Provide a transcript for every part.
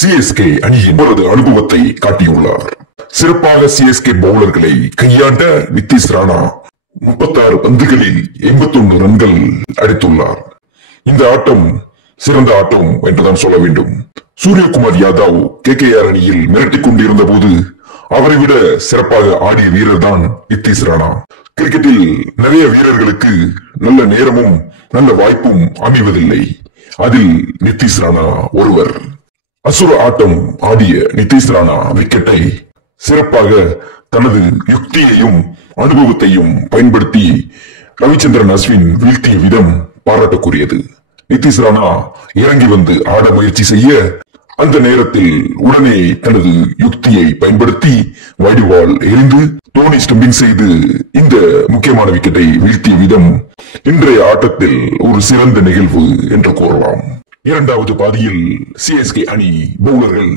CSK அணியின் அவரது அனுபவத்தை காட்டியுள்ளார். சிறப்பாக சிஎஸ்கே பவுலர்களை கையாண்ட நிதிஷ் ராணா 36 பந்துகளில் 81 ரன்கள் அடித்துள்ளார். இந்த ஆட்டம் சிறந்த ஆட்டம் என்றுதான் சொல்ல வேண்டும். சூரியகுமார் யாதவ் KKR அணியில் மிரட்டிக் கொண்டிருந்த போது அவரை விட சிறப்பாக ஆடிய வீரர் தான் நிதிஷ் ராணா. கிரிக்கெட்டில் நிறைய வீரர்களுக்கு நல்ல நேரமும் நல்ல வாய்ப்பும் அமைவதில்லை. அதில் நிதிஷ் ராணா ஒருவர். அசுர ஆட்டம் ஆடிய நிதிஷ் ராணா விக்கெட்டை சிறப்பாக தனது யுக்தியையும் அனுபவத்தையும் பயன்படுத்தி ரவிச்சந்திரன் அஸ்வின் வீழ்த்திய விதம் பாராட்டுக்குரியது. நிதிஷ் ராணா இறங்கி வந்து ஆட முயற்சி செய்ய அந்த நேரத்தில் உடனே தனது யுக்தியை பயன்படுத்தி வைடு பால் எறிந்து தோனி ஸ்டம்பிங் செய்து இந்த முக்கியமான விக்கெட்டை வீழ்த்திய விதம் இன்றைய ஆட்டத்தில் ஒரு சிறந்த நிகழ்வு என்று கூறலாம். இரண்டாவது பாதியில் சிஎஸ்கே அணி பவுலர்கள்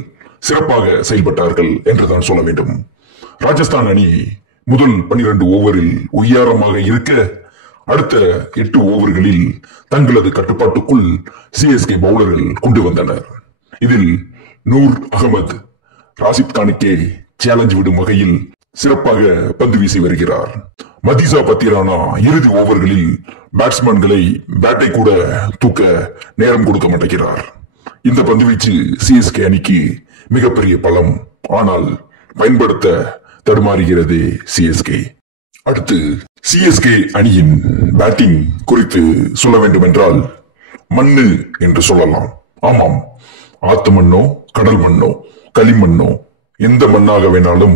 சிறப்பாக செயல்பட்டார்கள் என்றுதான் சொல்ல வேண்டும். ராஜஸ்தான் அணி முதல் 12 ஓவரில் உயரமாக இருக்க அடுத்த 8 ஓவர்களில் தங்களது கட்டுப்பாட்டுக்குள் சிஎஸ்கே பவுலர்கள் கொண்டு வந்தனர். இதில் நூர் அகமது ராசித் கானுக்கே சேலஞ்ச் விடும் வகையில் சிறப்பாக பந்து வீசி வருகிறார். மதிசா பத்திரானா இறுதி ஓவர்களில் பேட்ஸ்மேன்களை பேட்டை கூட தூக்க நேரம் கொடுக்க மாட்டேங்கிறார். இந்த பந்துவீச்சு சிஎஸ்கே அணிக்கு மிகப்பெரிய பலம். ஆனால் பயன்படுத்த தடுமாறுகிறது சிஎஸ்கே. அடுத்து சிஎஸ்கே அணியின் பேட்டிங் குறித்து சொல்ல வேண்டும் என்றால் மண்ணு என்று சொல்லலாம். ஆமாம், ஆத்து மண்ணோ கடல் மண்ணோ களிமண்ணோ எந்த மண்ணாக வேணாலும்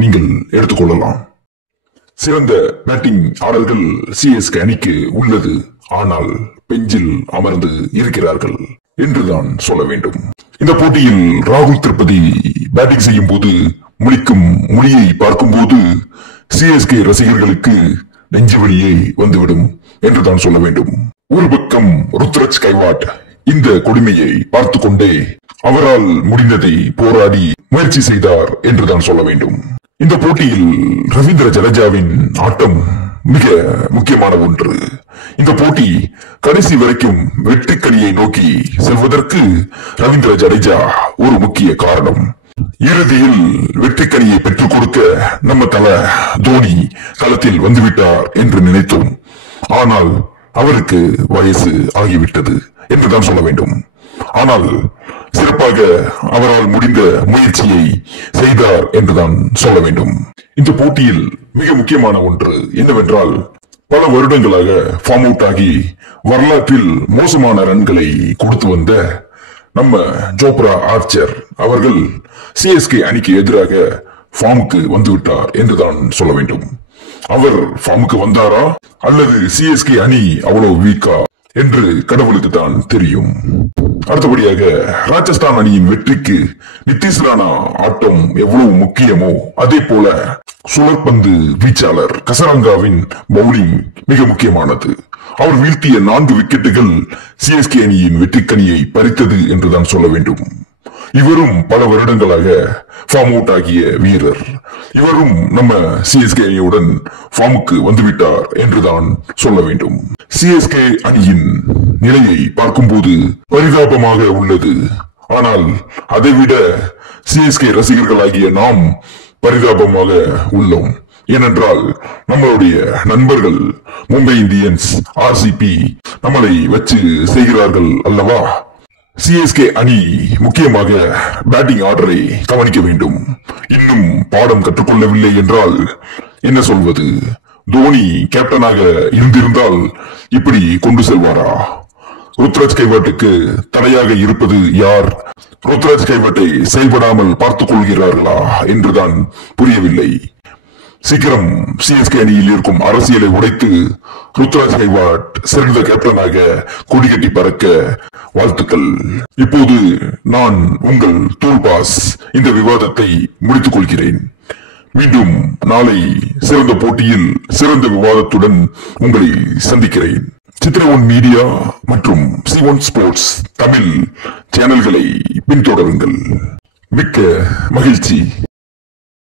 நீங்கள் எடுத்துக்கொள்ளலாம். சிறந்த பேட்டிங் ஆடல்கள் சிஎஸ்கே அணிக்கு உள்ளது. ஆனால் பெஞ்சில் அமர்ந்து இருக்கிறார்கள் என்றுதான் சொல்ல வேண்டும். இந்த போட்டியில் ராகுல் திரிபதி பேட்டிங் செய்யும் போது முழிக்கும் மொழியை பார்க்கும் போது சிஎஸ்கே ரசிகர்களுக்கு நெஞ்சு வலியே வந்துவிடும் என்றுதான் சொல்ல வேண்டும். ஒரு பக்கம் ருத்ராஜ் கைவாட் இந்த கொடுமையை பார்த்து கொண்டே அவரால் முடிந்ததை போராடி முயற்சி செய்தார் என்றுதான் சொல்ல வேண்டும். இந்த போட்டியில் ரவீந்திர ஜடேஜாவின் ஆட்டம் மிக முக்கியமான ஒன்று. இந்த போட்டி கடைசி வரைக்கும் வெற்றிக்கனியை நோக்கி செல்வதற்கு ரவீந்திர ஜடேஜா ஒரு முக்கிய காரணம். இறுதியில் வெற்றிக்கனியை பெற்றுக் கொடுக்க நம்ம தல தோனி களத்தில் வந்துவிட்டார் என்று நினைத்தோம். ஆனால் அவருக்கு வயசு ஆகிவிட்டது என்றுதான் சொல்ல வேண்டும். ஆனால் சிறப்பாக அவரால் முடிந்த முயற்சியை செய்தார் என்றுதான் சொல்ல வேண்டும். இந்த போட்டியில் மிக முக்கியமான ஒன்று என்னவென்றால் பல வருடங்களாக ஃபார்ம் அவுட் ஆகி வரலாற்றில் மோசமான ரன்களை கொடுத்து வந்த நம்ம ஜோப்ரா ஆர்ச்சர் அவர்கள் சிஎஸ்கே அணிக்கு எதிராக ஃபார்முக்கு வந்துவிட்டார் என்றுதான் சொல்ல வேண்டும். அவர் ஃபார்முக்கு வந்தாரா அல்லது சிஎஸ்கே அணி அவ்வளவு வீக்கா என்று கடவுளுக்கு தான் தெரியும். அடுத்தபடியாக ராஜஸ்தான் அணியின் வெற்றிக்கு நிதிஷ் ராணா ஆட்டம் எவ்வளவு முக்கியமோ அதே போல சுழற்பந்து வீச்சாளர் கசரங்காவின் பவுலிங் மிக முக்கியமானது. அவர் வீழ்த்திய 4 விக்கெட்டுகள் சிஎஸ்கே அணியின் வெற்றிக்கனியை பறித்தது என்றுதான் சொல்ல வேண்டும். இவரும் பல வருடங்களாக ஃபார்ம் அவுட் ஆகிய வீரர். இவரும் நம்ம சிஎஸ்கே அணியுடன் ஃபார்முக்கு வந்துவிட்டார் என்றுதான் சொல்ல வேண்டும். சிஎஸ்கே அணியின் நிலையை பார்க்கும்போது பரிதாபமாக உள்ளது. ஆனால் அதைவிட சிஎஸ்கே ரசிகர்களாகிய நாம் பரிதாபமாக உள்ளோம். ஏனென்றால் நம்மளுடைய நண்பர்கள் மும்பை இந்தியன்ஸ் RCB நம்மளை வச்சு செய்கிறார்கள் அல்லவா. சிஎஸ்கே அணி முக்கியமாக பேட்டிங் ஆர்டரை கவனிக்க வேண்டும். இன்னும் பாடம் கற்றுக்கொள்ளவில்லை என்றால் என்ன சொல்வது? தோனி கேப்டனாக இருந்திருந்தால் இப்படி கொண்டு செல்வாரா? ருத்ராஜ் கைவாட்டுக்கு தடையாக இருப்பது யார்? ருத்ராஜ் கைவாட்டை செயல்படாமல் பார்த்துக் கொள்கிறார்களா என்றுதான் புரியவில்லை. சீக்கிரம் சிஎஸ்கே அணியில் இருக்கும் அரசியலை உடைத்து ருத்ராஜ் கைவாட் சிறந்த கேப்டனாக கொடிகட்டி பறக்க வாழ்த்துக்கள். இப்போது நான் உங்கள் தூள்பாஸ் இந்த விவாதத்தை முடித்துக் கொள்கிறேன். மீண்டும் நாளை சிறந்த போட்டியில் சிறந்த விவாதத்துடன் உங்களை சந்திக்கிறேன். சித்ரா ஒன் மீடியா மற்றும் C1 ஸ்போர்ட்ஸ் தமிழ் சேனல்களை பின்தொடருங்கள். மிக்க மகிழ்ச்சி.